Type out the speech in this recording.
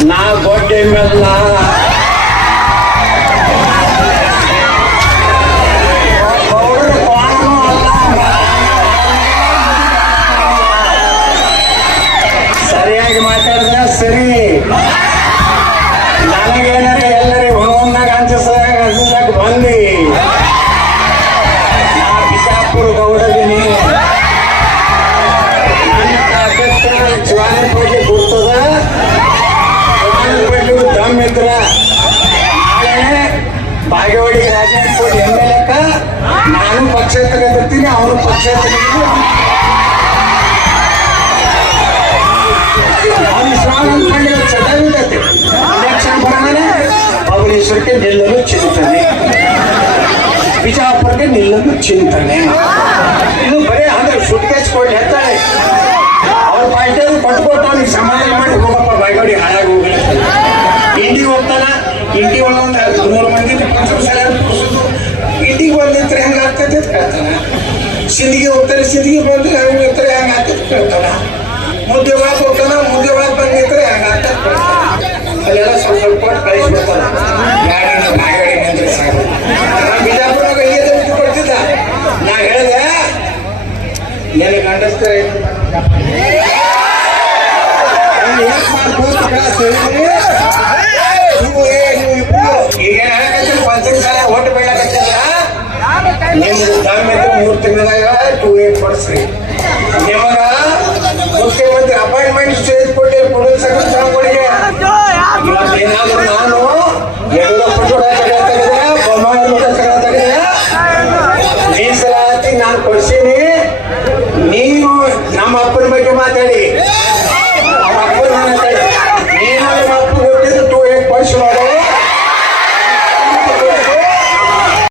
ನಾ ಗೊಡ್ಡೆ ಮೆಲ್ಲ. ಸರಿಯಾಗಿ ಮಾತಾಡಿದ್ರೆ ಸರಿ ನನಗೇನಾರ ಎಲ್ಲರಿಗೆ ಅಂಜಿಸಾಗ ಅಂಜಿಸಾಕ ಬಂದಿ ಬಾಗೇವಾಡಿ ಕೋಡಿ ಎಂ ಎಲ್ ಎಕ್ಕ ನಾನು ಪಕ್ಷ ತಗೋತೀನಿ ಅವನು ಪಕ್ಷ ಅನ್ಕೊಂಡೆ ಚಟಾವಿದತೆ ಎಲೆಕ್ಷನ್ ಬರಗಾನೆ ಭುವನೇಶ್ವರಕ್ಕೆ ನಿಲ್ಲಲು ಚಿಂತನೆ. ಬಿಜಾಪುರಕ್ಕೆ ನಿಲ್ಲಲು ಚಿಂತನೆ. ಇದು ಬರೀ ಅಂದ್ರೆ ಶುಟ್ಕೇಚ್ ಹೆತ್ತಾಳೆ ಒಂದು ಮೂರು ಮಂದಿ ಸಲ ಇಂಡಿಗೆ ಬಂದಿದ್ರೆ ಹೆಂಗೆ ಆಗ್ತೈತೆ ಅಂತ ಕೇಳ್ತಾನ. ಸಿಂದಿಗೆ ಹೋಗ್ತಾರೆ, ಸಿಂದಿಗೆ ಬಂದ್ರೆ ಹೆಂಗೆ ಇರ್ತಾರೆ ಹೆಂಗೆ ಆಗ್ತೈತೆ ಕೇಳ್ತಾನ. ಮುದ್ದೆ ಒಳಗೆ ಹೋಗ್ತಾನ ಮುದ್ದೆ ಒಳಗೆ ಬಂದಿದ್ರೆ ಹೆಂಗೆ ಆಗ್ತೈತೆ ಕೇಳ್ತಾನ. ಅಲ್ಲೆಲ್ಲ ಸ್ವಲ್ಪ ಸ್ವಲ್ಪ ಕೊಟ್ಟು ಕಳಿಸ್ಬಿಡ್ತಾನ ಗಾಡಿ ಬಾಯ್ಗಾಡಿ ನಿಂದ್ರೆ ಸಾಕು ನಾ ಬಿಜಾಪುರಾಗ ಐದು ನಾ ನೀವು ನಿಮ್ಗೆ ಮೂರು ಟೂ ಏಟ್ ಪರ್ಸೆಂಟ್ ನಿಮಗ ಮುಖ್ಯಮಂತ್ರಿ ಅಪಾಯಿಂಟ್ಮೆಂಟ್ ಕೊಟ್ಟು ಕೊಡೋದು ಸಾಕು ಕೊಡಿ